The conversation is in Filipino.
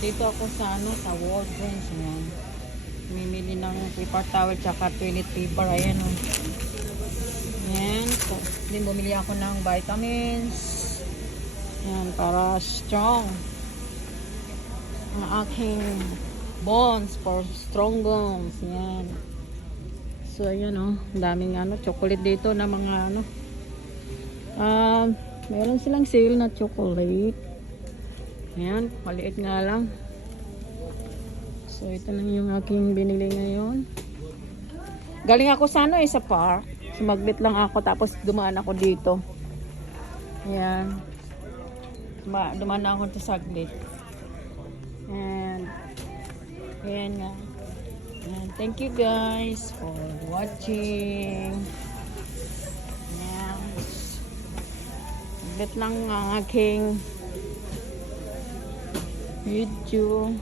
Nandito ako sa ano, sa Walgreens. Ayan. Mimili ng paper towel tsaka toilet paper. Ayan o. Ayan. So, din bumili ako ng vitamins. Ayan, para strong ang aking bones, for strong bones. Ayan. So, ayan o. Daming ano, chocolate dito na mga ano. Meron silang sale na chocolate. Ayan, maliit nga lang. So, ito lang yung aking binili ngayon. Galing ako sa ano sa park. Sumagbit lang ako, tapos dumaan ako dito. Ayan. Dumaan ako sa saglit. And, ayan nga. And thank you guys for watching. Ayan. Saglit lang ang aking video.